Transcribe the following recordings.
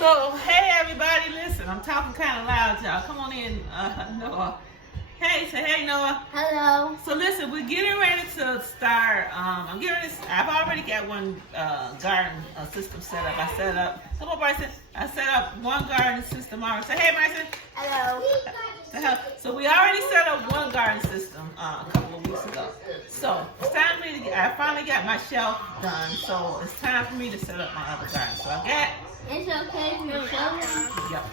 So, hey everybody, listen, I'm talking kind of loud, y'all. Come on in, Noah. Hey, say hey, Noah. Hello. So listen, we're getting ready to start. I've already got one garden system set up. Come on, Bryson. I set up one garden system already. Say hey, Bryson. Hello. So we already set up one garden system a couple of weeks ago. So it's time for me to I finally got my shelf done. So it's time for me to set up my other garden. So I got. It's okay if you're showing. Yep.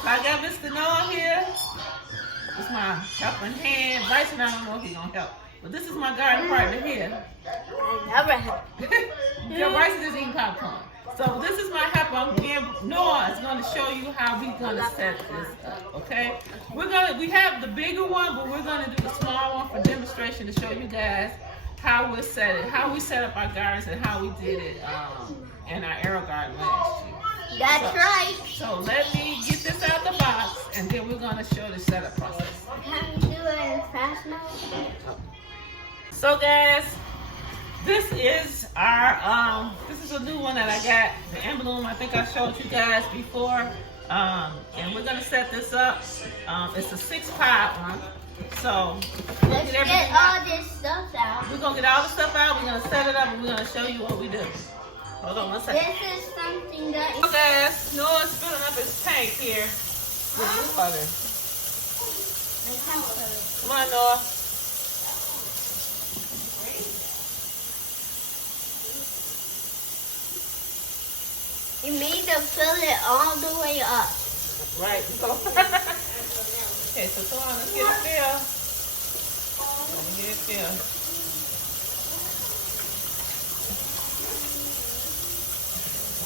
So I got Mr. Noah here. This is my helping hand. Bryson, I don't know if he's gonna help, but this is my garden partner here. I never help. Yeah, Bryson is eating popcorn. So this is my helper. Noah is gonna show you how we're gonna set this up. Okay? We have the bigger one, but we're gonna do the small one for demonstration to show you guys how we set up our gardens and how we did it in our aero garden last year. That's right. So let me get this out the box, and then we're gonna show the setup process. Can we do it fast now? So guys, this is our this is a new one that I got, the emblem. I think I showed you guys before, and we're gonna set this up. It's a 6-pot one. So Let's get all this stuff out. we're gonna get all the stuff out. We're gonna set it up, and we're gonna show you what we do. Hold on one second. This is something that So guys, Noah's filling up his tank here with water. Come on, Noah. you need to fill it all the way up. Right. Okay, so come on, let's get it filled. Let me get it filled.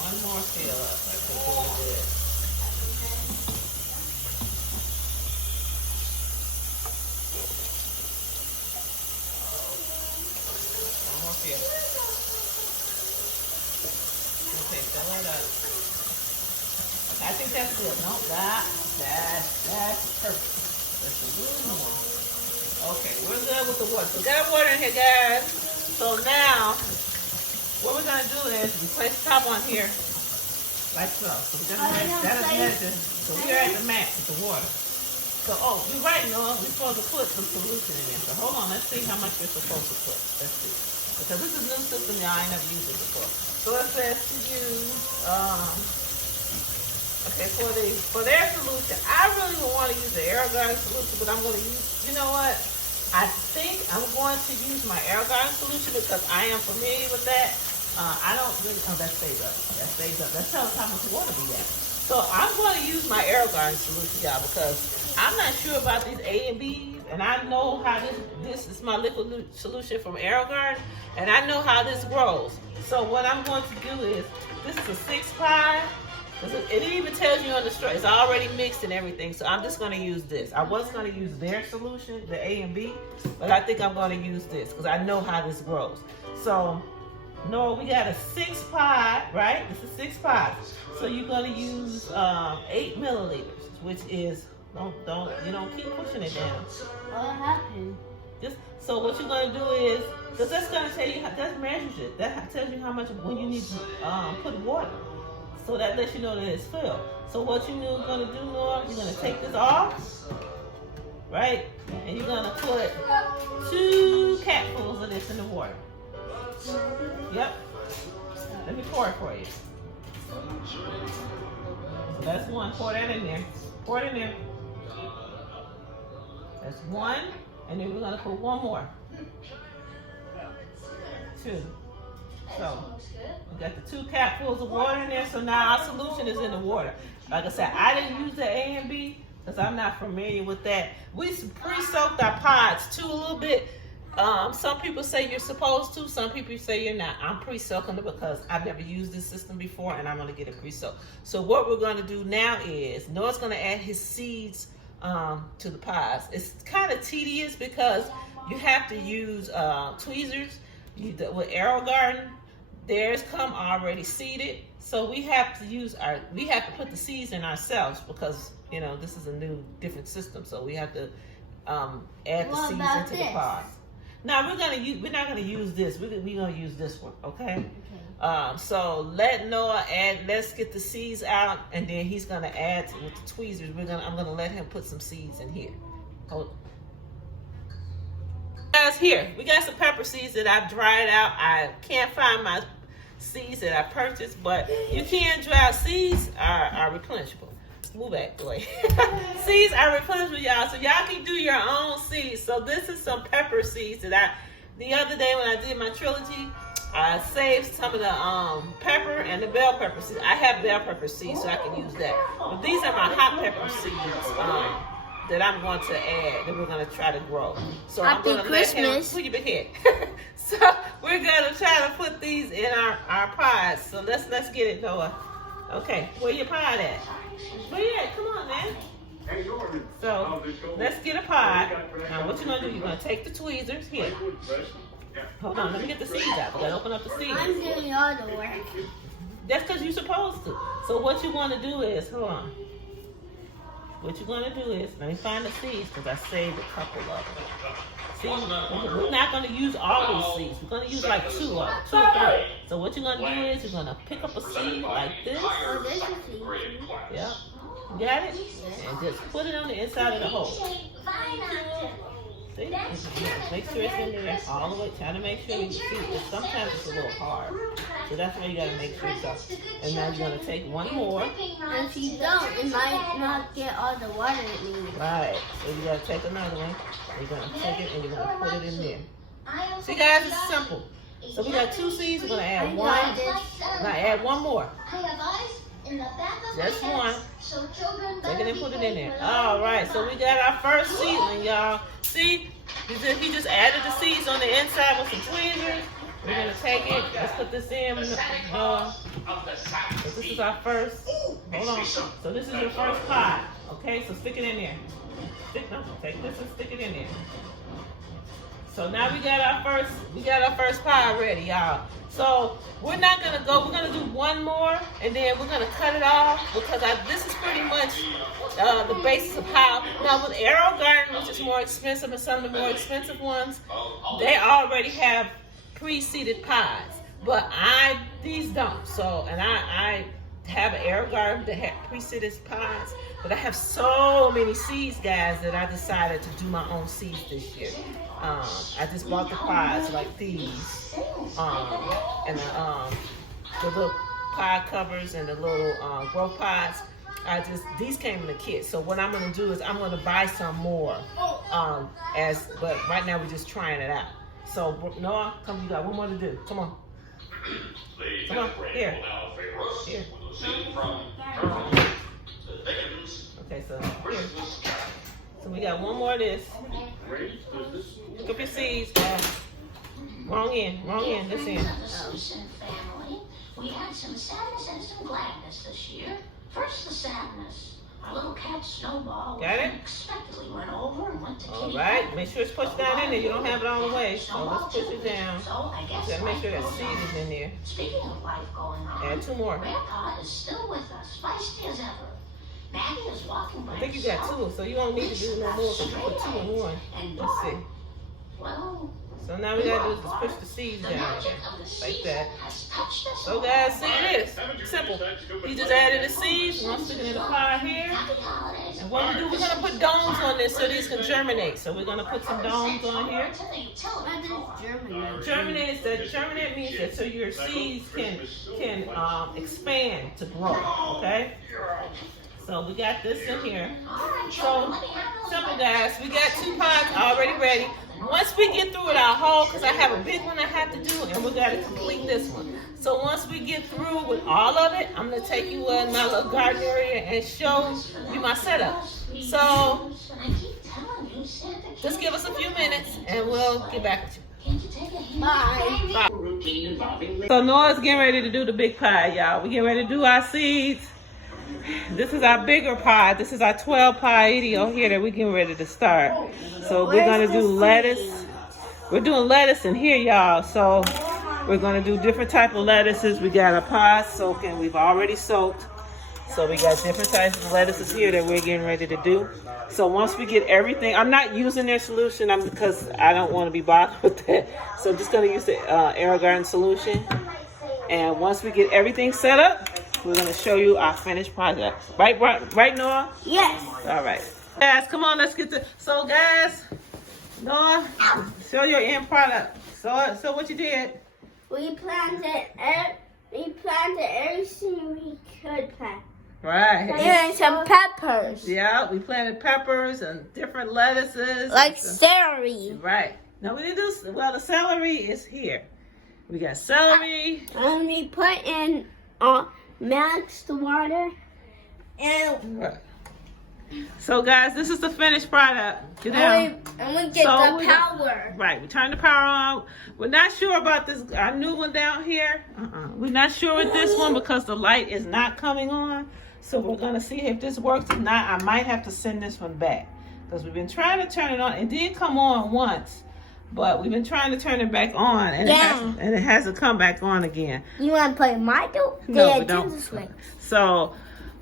One more fill up. I think we'll do it. One more fill. Okay, fill it up. I think that's good. No, that's perfect. That's a little more. Okay, we're good with the water. So we got water in here, guys. So now, what we're gonna do is we place the top on here, like so. So we're gonna measure. So we're at the max with the water. So you're right, Noah. We're supposed to put some solution in there. So hold on, let's see how much we're supposed to put. Let's see. Because this is a new system, y'all. I ain't never used it before. So it says to use okay, for their solution, I really don't want to use the air garden solution, but I'm going to use, you know what? I think I'm going to use my air garden solution because I am familiar with that. I don't really, that stays up. That stays up. That tells how much water we got. So I'm going to use my air garden solution, y'all, because I'm not sure about these A and B's, and I know how this is my liquid solution from air garden, and I know how this grows. So what I'm going to do is, this is a 6-pie. It even tells you on the straw, it's already mixed and everything, so I'm just going to use this. I was going to use their solution, the A and B, but I think I'm going to use this because I know how this grows. So, no, we got a 6-pie, right? This is 6 pies. So you're going to use 8 milliliters, which is, you don't keep pushing it down. What happened? So what you're going to do is, because that's going to tell you, that measures it. That tells you how much, when you need to put water. So that lets you know that it's filled. So what you're going to do, Noah, you're going to take this off, right? And you're going to put 2 capfuls of this in the water. Yep. Let me pour it for you. So that's one. Pour that in there. Pour it in there. That's 1. And then we're going to put 1 more. 2. So we got the 2 capfuls of water in there. So now our solution is in the water. Like I said, I didn't use the A and B because I'm not familiar with that. We pre-soaked our pods too a little bit. Some people say you're supposed to. Some people say you're not. I'm pre-soaking it because I've never used this system before, and I'm going to get it pre-soaked. So what we're going to do now is Noah's going to add his seeds to the pods. It's kind of tedious because you have to use tweezers. With Aero Garden, theirs come already seeded, so we have to put the seeds in ourselves because this is a new, different system. So we have to add the seeds into the pods. Now we're not gonna use this. We're gonna use this one, okay? So let Noah add. Let's get the seeds out, and then he's gonna add with the tweezers. I'm gonna let him put some seeds in here. Hold on. Guys, here we got some pepper seeds that I've dried out. I can't find my seeds that I purchased, but you can dry out. Seeds are replenishable. Move back, boy. Seeds are replenishable, y'all. So y'all can do your own seeds. So this is some pepper seeds that the other day when I did my trilogy, I saved some of the pepper and the bell pepper seeds. I have bell pepper seeds, so I can use that. But these are my hot pepper seeds that I'm going to add, that we're going to try to grow. So I'm going to let him put your big head. So we're going to try to put these in our pods. So let's get it, Noah. Okay, where your pod at? Where you at? Come on, man. So let's get a pod. Now what you're going to do, you're going to take the tweezers here. Hold on, let me get the seeds out. We got to open up the seeds. I'm doing all the work. That's because you're supposed to. So what you want to do is, hold on. What you're going to do is, let me find the seeds because I saved a couple of them. See, we're not going to use all these seeds. We're going to use like two or three. So what you're going to do is, you're going to pick up a seed like this. Oh, this is seed. Yep. You got it? And just put it on the inside of the hole. See? Make sure it's in there all the way. Try to make sure you see it. Sometimes it's a little hard. So that's why you got to make sure it's up. And now you're going to take one more. And if you don't, it might not get all the water it needs. Right. So you got to take another one. You're going to take it and you're going to put it in there. See, guys, it's simple. So we got two seeds. We're going to add one. Now add one more. Just one. Take it and put it in there. All right. So we got our first seedling, y'all. See, he just added the seeds on the inside with some tweezers. We're gonna take it. Let's put this in. So this is our first. Hold on. So this is your first pot. Okay. So stick it in there. Take this and stick it in there. So now we got our first pie ready, y'all. So we're not gonna go. We're gonna do one more, and then we're gonna cut it off because this is pretty much the basis of how. Now with Arrow Garden, which is more expensive, and some of the more expensive ones, they already have pre-seeded pies, but these don't. So I have an Arrow Garden that had pre-seeded pies, but I have so many seeds, guys, that I decided to do my own seeds this year. I just bought the pies like these, and the little pie covers and the little growth pies. These came in the kit. So what I'm gonna do is I'm gonna buy some more. But right now we're just trying it out. So Noah, come, you got one more to do. Come on. Come on, here. Here. Okay, so here. So we got one more of this. Pick up your seeds. Wrong end, this end. We had some sadness and some gladness this year. First the sadness. Our little cat Snowball unexpectedly went over and went to All right, make sure it's pushed down in there. You don't have it all the way. So let's push it down. So I guess you gotta make sure that seed is in there. Speaking of life going on, add two more. Grandpa is still with us, feisty as ever. Maggie is walking by I think you got two, so you don't need to do no more because you put two in one. Let's see. Well, so now we gotta do is just push the seeds down again, like that. So guys, see this? Simple. He just added the seeds. One sticking in the pie here. And what we do, we're gonna put domes on this so these can germinate. So we're gonna put some domes on here. Germinate means that so your seeds can expand to grow. Okay. So we got this in here. So simple, guys. We got two pods already ready. Once we get through with our whole, because I have a big one I have to do, and we got to complete this one. So once we get through with all of it, I'm going to take you in my little garden area and show you my setup. So just give us a few minutes, and we'll get back with you. Bye. So Noah's getting ready to do the big pie, y'all. We're getting ready to do our seeds. This is our bigger pie. This is our 12 pie idio here that we're getting ready to start. So we're going to do lettuce. We're doing lettuce in here, y'all. So we're going to do different type of lettuces. We got a pie soaking. We've already soaked. So we got different types of lettuces here that we're getting ready to do. So once we get everything, I'm not using their solution because I don't want to be bothered with that. So I'm just going to use the Arrow Garden solution. And once we get everything set up, we're gonna show you our finished project. Right, Noah? Yes. All right. Guys, come on, let's get to. So, guys, Noah, show your end product. So what you did? We planted everything we could plant. Right. And some peppers. Yeah, we planted peppers and different lettuces. Like celery. Right. No, we didn't do. Well, the celery is here. We got celery. And we put in mixed water. And Right. So, guys, this is the finished product. Get down. and we get the power. Right, we turn the power on. We're not sure about this, our new one down here. We're not sure with this one because the light is not coming on. So we're going to see if this works. If not, I might have to send this one back. Because we've been trying to turn it on. It did come on once. But we've been trying to turn it back on. And, it hasn't come back on again. You want to play my dough? No, we don't. So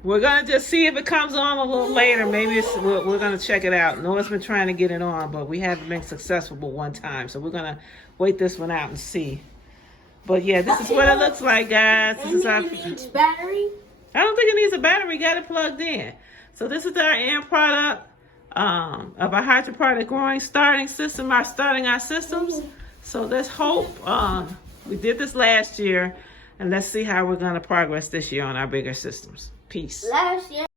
we're going to just see if it comes on a little later. Maybe we're going to check it out. Noah's been trying to get it on, but we haven't been successful but one time. So we're going to wait this one out and see. But yeah, this is what it looks like, guys. This is our battery? I don't think it needs a battery. We got it plugged in. So this is our end product of our hydroponic growing starting our systems. So let's hope we did this last year, and let's see how we're going to progress this year on our bigger systems. Peace. Last year.